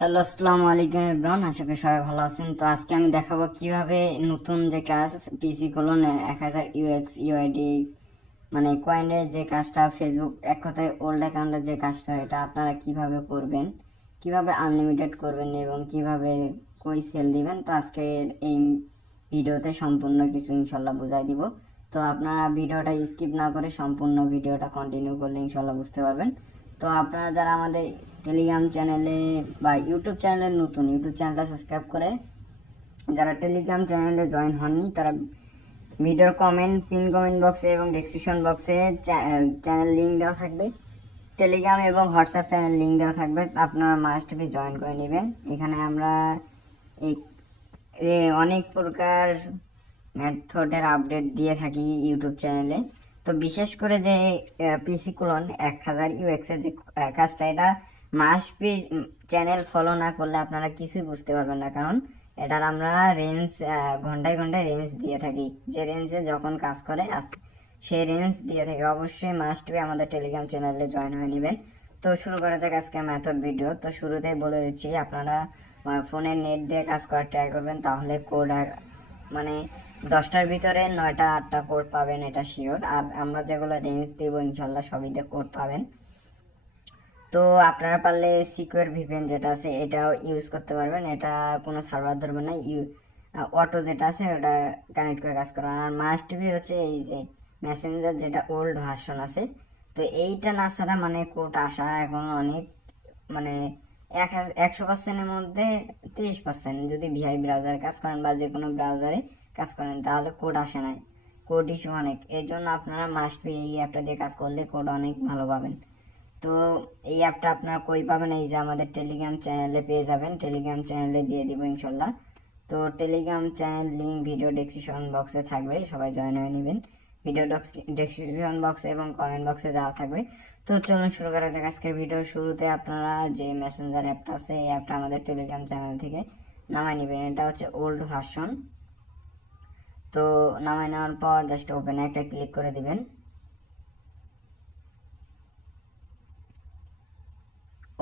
Hello, আসসালামু আলাইকুম ইব্রান, আশা করি সবাই ভালো আছেন। তো আজকে আমি দেখাবো কিভাবে নতুন যে কাজ পিসি কোলন 1000 ইউএক্স ইউআইডি মানে কয়েনের যে কাজটা, ফেসবুক এক কথায় ওল্ড অ্যাকাউন্টের যে কাজটা, এটা আপনারা কিভাবে করবেন, কিভাবে আনলিমিটেড করবেন এবং কিভাবে কই সেল দিবেন। তো আজকে এই ভিডিওতে সম্পূর্ণ কিছু ইনশাল্লাহ বুঝাই দিব। তো আপনারা ভিডিওটা স্কিপ না করে সম্পূর্ণ ভিডিওটা কন্টিনিউ করলে ইনশাল্লাহ বুঝতে পারবেন। তো আপনারা যারা আমাদের টেলিগ্রাম চ্যানেলে বা ইউটিউব চ্যানেলের নতুন, ইউটিউব চ্যানেলটা সাবস্ক্রাইব করে যারা টেলিগ্রাম চ্যানেলে জয়েন হননি, তারা ভিডিওর পিন কমেন্ট বক্সে এবং ডেসক্রিপশন বক্সে চ্যানেল লিঙ্ক দেওয়া থাকবে, টেলিগ্রাম এবং হোয়াটসঅ্যাপ চ্যানেল লিঙ্ক দেওয়া থাকবে। আপনারা মাস্ট বি জয়েন করে নেবেন। এখানে আমরা এই অনেক প্রকার মেথডের আপডেট দিয়ে থাকি ইউটিউব চ্যানেলে। তো বিশেষ করে যে পিসি কোলন 1000 ইউএক্স এর যে কাজটা, এটা মাস্ট বি চ্যানেল ফলো না করলে আপনারা কিছুই বুঝতে পারবেন না। কারণ এটার আমরা রেঞ্জ ঘন্টায় ঘন্টায় রেঞ্জ দিয়ে থাকি, যে রেঞ্জে যখন কাজ করে সেই রেঞ্জ দিয়ে থাকি। অবশ্যই মাস্ট বি আমাদের টেলিগ্রাম চ্যানেলে জয়েন হয়ে নেবেন। তো শুরু করা যাক আজকে মেথড ভিডিও। তো শুরুতেই বলে দিচ্ছি, আপনারা ফোনের নেট দিয়ে কাজ করার ট্রাই করবেন, তাহলে কোড মানে 10টার ভিতরে 9টা 8টা কোড পাবেন, এটা শিওর। আর আমরা যেগুলো রেঞ্জ দিব ইনশাল্লাহ সবইতে কোড পাবেন। তো আপনারা পারলে সিকিউর ভিপিএন যেটা আছে এটাও ইউজ করতে পারবেন। এটা কোনো সার্ভার ধরবে না, অটো যেটা আছে ওটা কানেক্ট করে কাজ করবেন। আর মাস্ট বি হচ্ছে এই যে মেসেঞ্জার, যেটা ওল্ড ভার্সন আছে। তো এইটা না ছাড়া মানে কোড আসা এখন অনেক, মানে 100%-এর মধ্যে 30%। যদি ভিআই ব্রাউজারে কাজ করেন বা যে কোনো ব্রাউজারে কাজ করেন তাহলে কোড আসে নাই, কোড ইস্যু অনেক। এর জন্য আপনারা মাস্ট বি এই অ্যাপটা দিয়ে কাজ করলে কোড অনেক ভালো পাবেন। তো এই অ্যাপটা আপনারা কই পাবেন, এই যে আমাদের টেলিগ্রাম চ্যানেলে পেয়ে যাবেন, টেলিগ্রাম চ্যানেলে দিয়ে দিব ইনশাল্লাহ। তো Telegram channel link video description বক্সে থাকবে, সবাই জয়েন হয়ে নেবেন। ভিডিও ডেসক্রিপশন বক্স এবং কমেন্ট বক্সে দেওয়া থাকবে। তো চলুন শুরু করা যাক আজকের ভিডিও। শুরুতে আপনারা যে মেসেঞ্জার অ্যাপটা আছে, এই অ্যাপটা আমাদের টেলিগ্রাম চ্যানেল থেকে নামায় নেবেন। এটা হচ্ছে ওল্ড ভার্সন। তো নামায় নেওয়ার পর জাস্ট ওপেনে একটা ক্লিক করে দিবেন।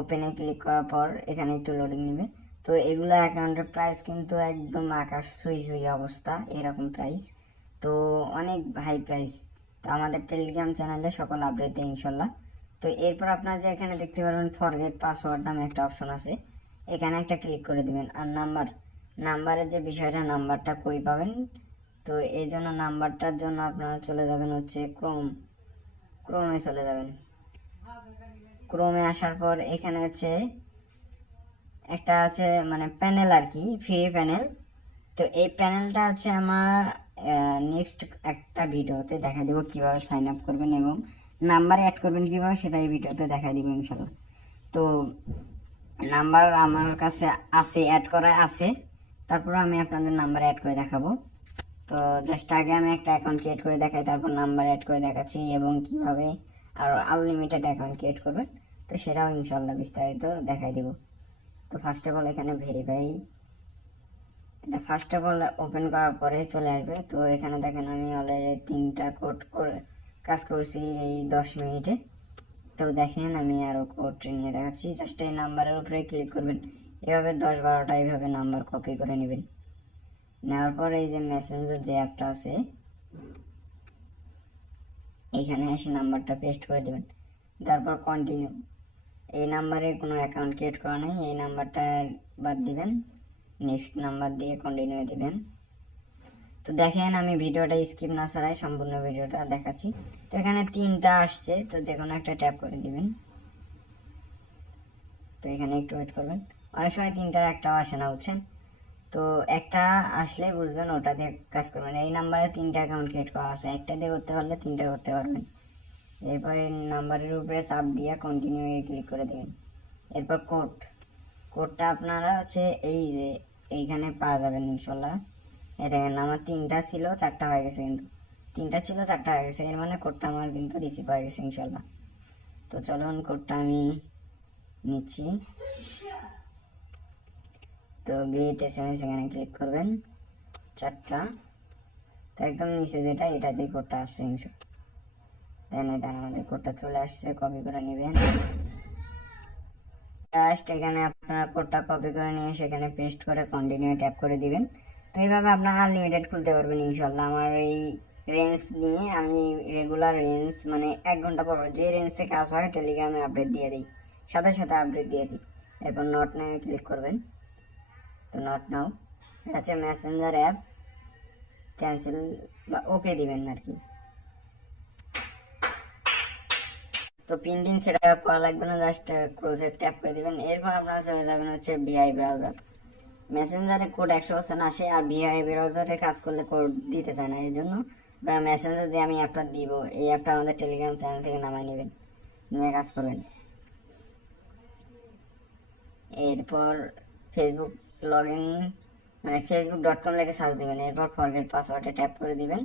ওপেনে ক্লিক করার পর এখানে একটু লোডিং নেবে। তো এগুলো অ্যাকাউন্টের প্রাইস কিন্তু একদম আকাশ ছুঁই ছুঁই অবস্থা, এরকম প্রাইস। তো অনেক হাই প্রাইস। তো আমাদের টেলিগ্রাম চ্যানেলে সকল আপডেট দেয় ইনশাল্লাহ। তো এরপর আপনারা যে এখানে দেখতে পারবেন ফরগেট পাসওয়ার্ড নামে একটা অপশন আছে, এখানে একটা ক্লিক করে দিবেন। আর নাম্বারের যে বিষয়টা, নাম্বারটা কই পাবেন। তো এই জন্য নাম্বারটার জন্য আপনারা চলে যাবেন হচ্ছে ক্রোমে চলে যাবেন। ক্রোমে আসার পর এখানে হচ্ছে একটা আছে মানে প্যানেল আর কি, ফ্রি প্যানেল। তো এই প্যানেলটা হচ্ছে আমার নেক্সট একটা ভিডিওতে দেখা দিব কিভাবে সাইন আপ করবেন এবং নাম্বার অ্যাড করবেন কিভাবে, সেটা এই ভিডিওতে দেখা দিব ইনশাল্লাহ। তো নাম্বার আমার কাছে আছে, অ্যাড করা আছে। তারপর আমি আপনাদের নাম্বার অ্যাড করে দেখাবো। তো জাস্ট আগে আমি একটা অ্যাকাউন্ট ক্রিয়েট করে দেখাই, তারপর নাম্বার অ্যাড করে দেখাচ্ছি এবং কিভাবে আর আনলিমিটেড অ্যাকাউন্ট ক্রিয়েট করবেন, তো সেটাও ইনশাল্লাহ বিস্তারিত দেখাই দিব। তো ফার্স্ট অফ অল এখানে ভেরিফাই, এটা ফার্স্ট অফ অল ওপেন করার পরে চলে আসবে। তো এখানে দেখেন আমি অলরেডি 3টা কোড করে কাজ করছি এই 10 মিনিটে। তো দেখেন আমি আরও কোড নিয়ে দেখাচ্ছি। জাস্ট এই নাম্বারের উপরে ক্লিক করবেন, এভাবে 10-12টা এইভাবে নাম্বার কপি করে নেবেন। নেওয়ার পর এই যে মেসেঞ্জার যে অ্যাপটা আছে, এখানে এসে নাম্বারটা পেস্ট করে দেবেন। তারপর কন্টিনিউ। এই নাম্বারে কোনো অ্যাকাউন্ট ক্রিয়েট করা নেই, এই নাম্বারটা বাদ দিবেন, নেক্সট নাম্বার দিয়ে কন্টিনিউ দিবেন। তো দেখেন আমি ভিডিওটা স্কিপ না ছাড়াই সম্পূর্ণ ভিডিওটা দেখাচ্ছি। তো এখানে 3টা আসছে, তো যে কোনো একটা ট্যাপ করে দিবেন। তো এখানে একটু ওয়েট করবেন, অনেক সময় 3টার একটাও আসে না, বুঝছেন। তো একটা আসলে বুঝবেন ওটা দিয়ে কাজ করবেন। এই নাম্বারে 3টা অ্যাকাউন্ট ক্রিয়েট করা আছে, একটা দিয়ে করতে পারলে 3টা করতে পারবেন। এরপরে নাম্বারের উপরে চাপ দিয়ে কন্টিনিউ ক্লিক করে দেবেন। এরপর কোডটা আপনারা হচ্ছে এই যে এইখানে পাওয়া যাবেন ইনশাল্লাহ। এই দেখেন আমার 3টা ছিল, 4টা হয়ে গেছে, কিন্তু 3টা ছিল 4টা হয়ে গেছে, এর মানে কোডটা আমার কিন্তু রিসিভ হয়ে গেছে ইনশাল্লাহ। তো চলুন কোডটা আমি নিচ্ছি। তো গেট এসএমএস এখানে ক্লিক করবেন 4টা। তো একদম নিচে যেটা, এটাতেই কোডটা আসছে ইনশাল্লাহ। দেন আমাদের কোডটা চলে আসছে, কপি করে নেবেন। জাস্ট এখানে আপনার কোডটা কপি করে নিয়ে সেখানে পেস্ট করে কন্টিনিউ ট্যাপ করে দিবেন। তো এইভাবে আপনার আনলিমিটেড খুলতে পারবেন ইনশাল্লাহ। আমার এই রেঞ্জ নিয়ে আমি রেগুলার রেঞ্জ মানে 1 ঘন্টা পর যে রেঞ্জে কাজ হয় টেলিগ্রামে আপডেট দিয়ে দিই, সাথে সাথে আপডেট দিয়ে দিই। এরপর নট নাও ক্লিক করবেন। তো নট নাও এটা হচ্ছে মেসেঞ্জার অ্যাপ, ক্যান্সেল বা ওকে দিবেন আর কি। তো পিন সেট আপ করা লাগবে না, জাস্ট ক্লোজে ট্যাপ করে দিবেন। এরপর আপনারা চলে যাবেন হচ্ছে ভিআই ব্রাউজার। মেসেঞ্জারে কোড 100% আসে, আর ভিআই ব্রাউজারে কাজ করলে কোড দিতে চায় না। এই জন্য মেসেঞ্জার যে আমি অ্যাপটা দিব, এই অ্যাপটা আমাদের টেলিগ্রাম চ্যানেল থেকে নামাই নেবেন, নিয়ে কাজ করবেন। এরপর ফেসবুক লগ ইন মানে facebook.com লিখে সার্চ দিবেন। এরপর ফরগেট পাসওয়ার্ডে ট্যাপ করে দিবেন।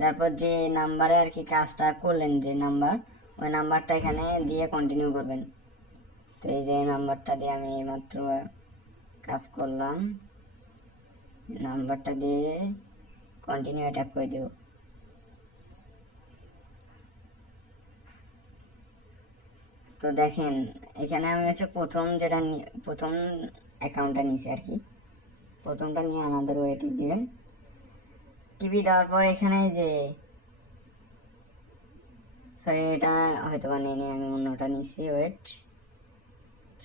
তারপর যে নাম্বারে আর কি কাজটা করলেন, যে নাম্বার, ওই নাম্বারটা এখানে দিয়ে কন্টিনিউ করবেন। তো এই যে নাম্বারটা দিয়ে আমি এইমাত্র কাজ করলাম, নাম্বারটা দিয়ে কন্টিনিউ ট্যাপ করে দেব। তো দেখেন এখানে আমি হচ্ছে প্রথম অ্যাকাউন্টটা নিয়েছি আর কি, প্রথমটা নিয়ে আনাদার ওয়ে টিপ দিবেন। টিভি দেওয়ার পর এখানে যে সরি এটা হয়তো বা নিয়ে আমি অন্যটা নিছি, ওয়েট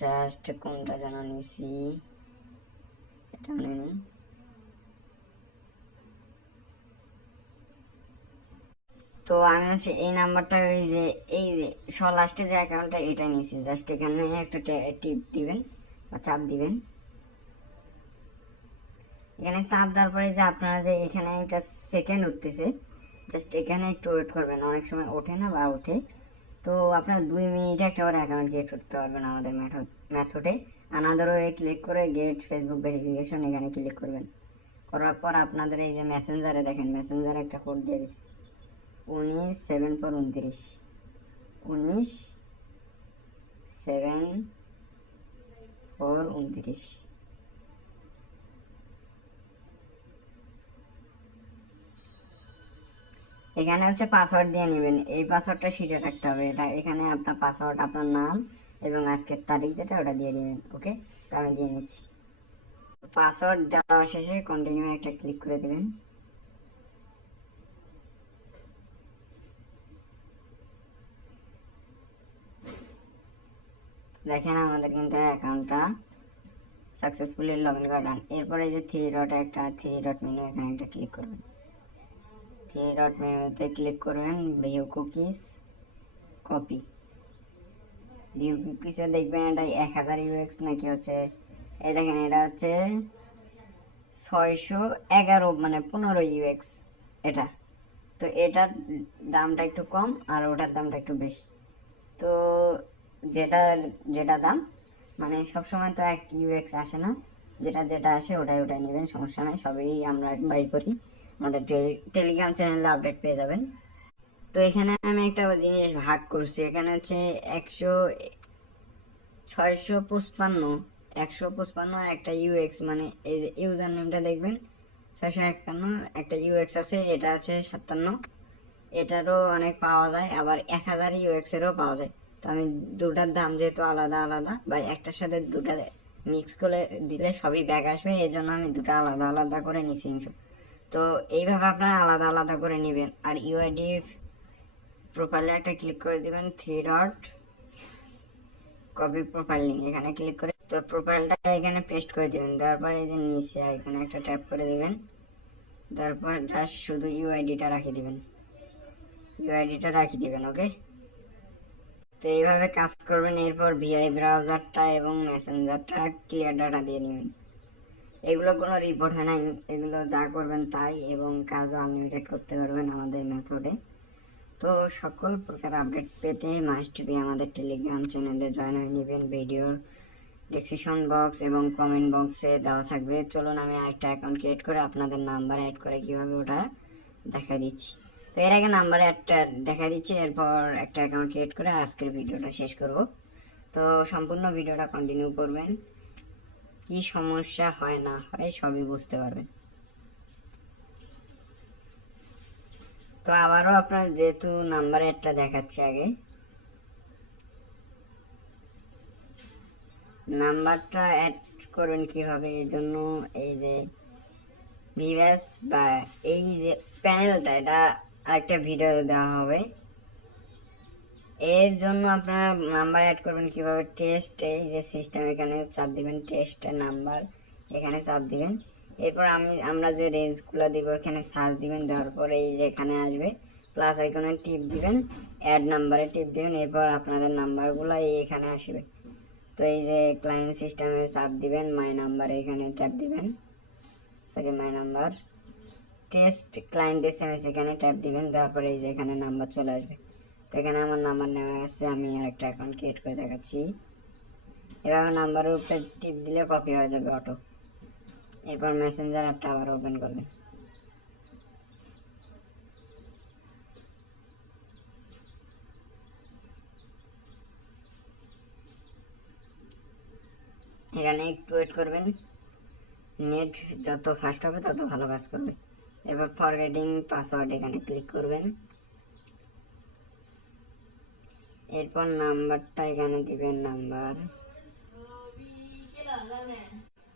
জাস্ট কোনটা যেন নিছি এটা মনে নেই। তো আমি হচ্ছে এই নাম্বারটা এই যে লাস্টে যে অ্যাকাউন্টটা এটা নিয়েছি, জাস্ট এখানে একটা টিপ দিবেন বা চাপ দিবেন। এখানে চাপ দেওয়ার পরে যে আপনারা যে এখানে একটা সেকেন্ড উঠতেছে, জাস্ট এখানে একটু ওয়েট করবেন, অনেক সময় ওঠে না বা ওঠে। তো আপনার 2 মিনিটে একটা করে অ্যাকাউন্ট ক্রিয়েট করতে পারবেন আমাদের মেথডে। আনাদার ওয়ে ক্লিক করে গেট ফেসবুক ভেরিফিকেশন এখানে ক্লিক করবেন। করার পর আপনাদের এই যে মেসেঞ্জারে দেখেন, মেসেঞ্জারে একটা কোড দিয়ে দিচ্ছি 19/7/29, 19/7/29। এখানে হচ্ছে পাসওয়ার্ড দিয়ে নেবেন, এই পাসওয়ার্ডটা শিটে রাখতে হবে। এটা এখানে আপনার পাসওয়ার্ড, আপনার নাম এবং আজকের তারিখ যেটা ওটা দিয়ে দিবেন। ওকে, তো আমি দিয়ে নিচ্ছি। পাসওয়ার্ড দেওয়া শেষে কন্টিনিউ একটা ক্লিক করে দিবেন। দেখেন আমাদের কিন্তু অ্যাকাউন্টটা সাকসেসফুলি লগ ইন করা ডান। এরপরে এই যে থ্রি ডট মেনু এখানে একটা ক্লিক করবেন। থ্রি ডট মেনুতে ক্লিক করবেন, ভিউ কুকিজ কপি। ভিউ কুকিজে দেখবেন এটা 1000 ইউএক্স নাকি হচ্ছে, এই দেখেন এটা হচ্ছে 611 মানে 15 ইউএক্স এটা। তো এটার দামটা একটু কম আর ওটার দামটা একটু বেশি। তো যেটা যেটা দাম মানে সবসময় তো এক ইউএক্স আসে না, যেটা যেটা আসে ওটাই ওটাই নেবেন, সমস্যা নাই, সবই আমরা বাই করি। আমাদের টেলিগ্রাম চ্যানেলে আপডেট পেয়ে যাবেন। তো এখানে আমি একটা জিনিস ভাগ করছি, এখানে হচ্ছে 655 155 একটা ইউএক্স মানে এই যে ইউজার নেমটা দেখবেন 651 একটা ইউএক্স আছে, এটা হচ্ছে 57। এটারও অনেক পাওয়া যায়, আবার 1000 ইউএক্স এরও পাওয়া যায়। তো আমি দুটার দাম যেহেতু আলাদা আলাদা বা একটার সাথে দুটা মিক্স করে দিলে সবই ব্যাগ আসবে, এই জন্য আমি দুটা আলাদা আলাদা করে নিছি। তো এইভাবে আপনারা আলাদা আলাদা করে নেবেন। আর ইউআইডি প্রোফাইলে একটা ক্লিক করে দিবেন, three dot copy profile link এখানে ক্লিক করে তো প্রোফাইলটা এখানে পেস্ট করে দিবেন। তারপর এই যে নিচে এখানে একটা ট্যাপ করে দিবেন, তারপর জাস্ট শুধু ইউআইডিটা রাখি দিবেন। ওকে, তো এইভাবে কাজ করবেন। এরপর ভিআই ব্রাউজারটা এবং মেসেঞ্জারটা ক্লিয়ার ডাটা দিয়ে নেবেন। এগুলো কোনো রিপোর্ট হয় না, এগুলো যা করবেন তাই, এবং কাজও আনলিমিটেড করতে পারবেন আমাদের মেথডে। তো সকল প্রকার আপডেট পেতে মাস্ট বি আমাদের টেলিগ্রাম চ্যানেলে জয়েন হয়ে নেবেন। ভিডিওর ডেসক্রিপশন বক্স এবং কমেন্ট বক্সে দেওয়া থাকবে। চলুন আমি একটা অ্যাকাউন্ট ক্রিয়েট করে আপনাদের নাম্বার অ্যাড করে কীভাবে ওটা দেখা দিচ্ছি। তো এর আগে নাম্বার অ্যাডটা দেখা দিচ্ছি, এরপর একটা অ্যাকাউন্ট ক্রিয়েট করে আজকের ভিডিওটা শেষ করব। তো সম্পূর্ণ ভিডিওটা কন্টিনিউ করবেন, কি সমস্যা হয় না হয় সবই বুঝতে পারবেন। তো আবারও আপনার যেহেতু নাম্বার অ্যাডটা দেখাচ্ছে আগে, নাম্বারটা অ্যাড করবেন কিভাবে, এর জন্য এই যে ভিভাস বা এই যে প্যানেলটা, এটা আরেকটা ভিডিও দেওয়া হবে। এর জন্য আপনারা নাম্বার অ্যাড করবেন কিভাবে, টেস্ট এই যে সিস্টেম এখানে চাপ দিবেন, টেস্টের নাম্বার এখানে চাপ দিবেন। এরপর আমরা যে রেঞ্জগুলো দিব এখানে সার্চ দিবেন, দেওয়ার পরে এই যে এখানে আসবে প্লাস আইকনে টিপ দিবেন, অ্যাড নাম্বারে টিপ দিবেন। এরপর আপনাদের নাম্বারগুলো এখানে আসবে। তো এই যে ক্লায়েন্ট সিস্টেমে চাপ দিবেন, মাই নাম্বার এখানে ট্যাপ দিবেন, sorry my number, test client SMS এখানে ট্যাপ দিবেন, তারপরে এই যে এখানে নাম্বার চলে আসবে। তো এখানে আমার নাম্বার নেওয়া আছে, আমি আরেকটা অ্যাকাউন্ট ক্রিয়েট করে দেখাচ্ছি। এভাবে নাম্বারের উপরে টিপ দিলে কপি হয়ে যাবে অটো। এরপর মেসেঞ্জার অ্যাপটা আবার ওপেন করবেন। এখানে একটু ওয়েট করবেন, নেট যত ফাস্ট হবে তত ভালো কাজ করবে। এবার ফরগেটিং পাসওয়ার্ড এখানে ক্লিক করবেন। এরপর নাম্বারটা এখানে দিবেন, নাম্বার।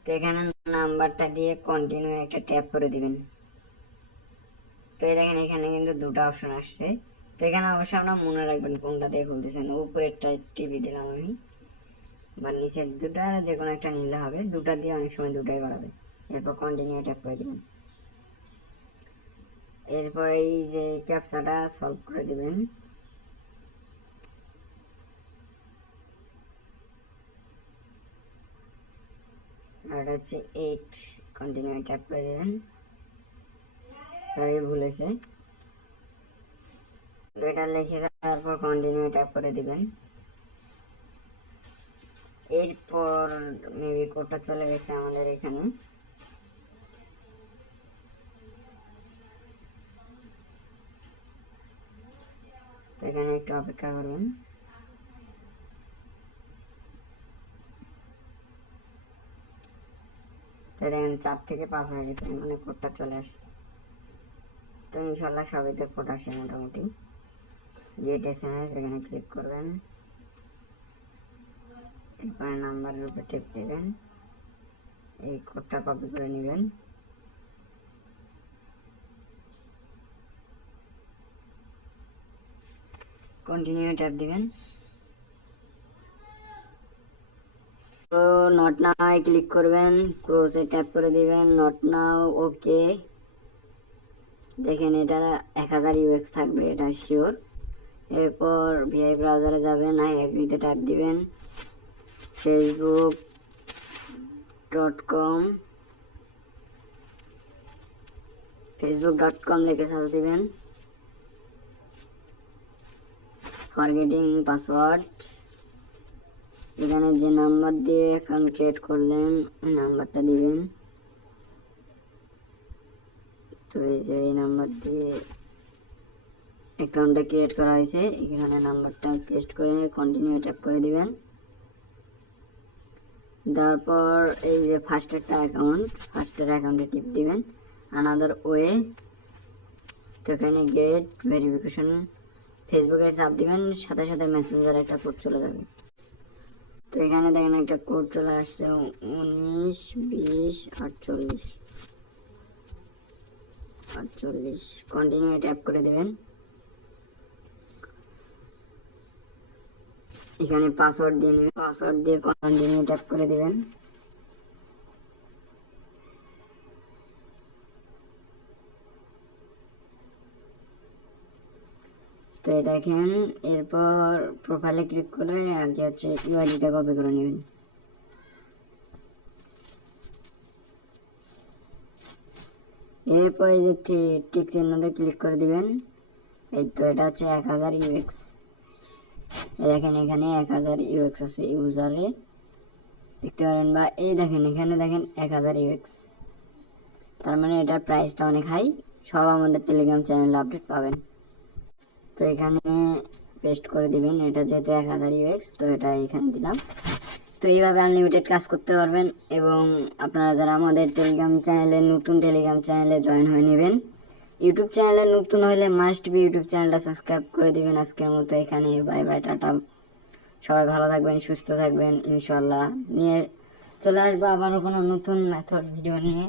তো এখানে নাম্বারটা দিয়ে কন্টিনিউ একটা ট্যাপ করে দিবেন। তো এই দেখেন এখানে কিন্তু দুটো অপশন আসছে। তো এখানে অবশ্যই আপনারা মনে রাখবেন কোনটা দিয়ে খুলতেছেন। উপরেরটা টিপে দিলাম আমি, বা নিচের দুটা যে কোনো একটা নিলে হবে, দুটা দিয়ে অনেক সময় দুটাই করাবে। এরপর কন্টিনিউ ট্যাপ করে দিবেন। এরপর এই যে ক্যাপচাটা সলভ করে দিবেন। আর এটা হচ্ছে 8, কন্টিনিউ ট্যাপ করে দেবেন। সরি ভুল হয়েছে, এটা লিখে তারপর কন্টিনিউ ট্যাপ করে দিবেন। এরপর মেবি কোডটা চলে গেছে আমাদের এখানে। তো এখানে একটু অপেক্ষা করবেন। তো দেখেন 4 থেকে 5 হয়ে গেছে, মানে কোডটা চলে আসছে। তো ইনশাল্লাহ সবইতে কোড আসে মোটামুটি। গেট এসএমএস এখানে ক্লিক করবেন, এরপরে নাম্বারের উপরে টিপ দেবেন, এই কোডটা কপি করে নেবেন। কন্টিনিউ ট্যাপ দিবেন। তো নট নাও ক্লিক করবেন, ক্লোজে ট্যাপ করে দিবেন, নট নাও ওকে। দেখেন এটা 1000 ইউএক্স থাকবে, এটা শিওর। এরপর ভিআই ব্রাউজারে যাবেন, আই এগ্রিতে ট্যাপ দিবেন, facebook.com লিখে সার্চ দিবেন। ফরগেটিং পাসওয়ার্ড, এখানে যে নাম্বার দিয়ে অ্যাকাউন্ট ক্রিয়েট করলেন ওই নাম্বারটা দিবেন। তো এই যে এই নাম্বার দিয়ে অ্যাকাউন্টটা ক্রিয়েট করা হয়েছে, এখানে নাম্বারটা পেস্ট করে কন্টিনিউ ট্যাপ করে দিবেন। তারপর এই যে ফার্স্টের অ্যাকাউন্টে টিপ দিবেন, আনাদার ওয়ে। তো এখানে গেট ভেরিফিকেশন, ফেসবুকে চাপ দিবেন, সাথে সাথে মেসেঞ্জার একটা কোড চলে যাবে। তো এখানে দেখেন একটা কোড চলে আসছে, 19 20 48। কন্টিনিউ ট্যাপ করে দেবেন। এখানে পাসওয়ার্ড দিয়ে নেবেন, পাসওয়ার্ড দিয়ে কন্টিনিউ ট্যাপ করে দেবেন। তো দেখেন এরপর প্রোফাইলে ক্লিক করে আগে হচ্ছে ইউআইডিটা কপি করে নেবেন। এরপর এই যে টিক চিহ্নতে ক্লিক করে দিবেন। এই তো এটা হচ্ছে 1000 ইউএক্স। দেখেন এখানে 1000 ইউএক্স আছে, ইউজারে দেখতে পারেন, বা এই দেখেন এখানে দেখেন 1000 ইউএক্স। তার মানে এটার প্রাইসটা অনেক হাই। সব আমাদের টেলিগ্রাম চ্যানেলে আপডেট পাবেন। তো এখানে পেস্ট করে দিবেন, এটা যেহেতু 1000 ইউএক্স, তো এটা এখানে দিলাম। তো এইভাবে আনলিমিটেড কাজ করতে পারবেন। এবং আপনারা যারা আমাদের টেলিগ্রাম চ্যানেলে জয়েন হয়ে নেবেন। ইউটিউব চ্যানেলে নতুন হলে মাস্ট বি ইউটিউব চ্যানেলটা সাবস্ক্রাইব করে দিবেন। আজকের মতো এখানে বাই বাই, টাটা। সবাই ভালো থাকবেন, সুস্থ থাকবেন, ইনশাল্লাহ নিয়ে চলে আসবো আবারও কোনো নতুন মেথড ভিডিও নিয়ে।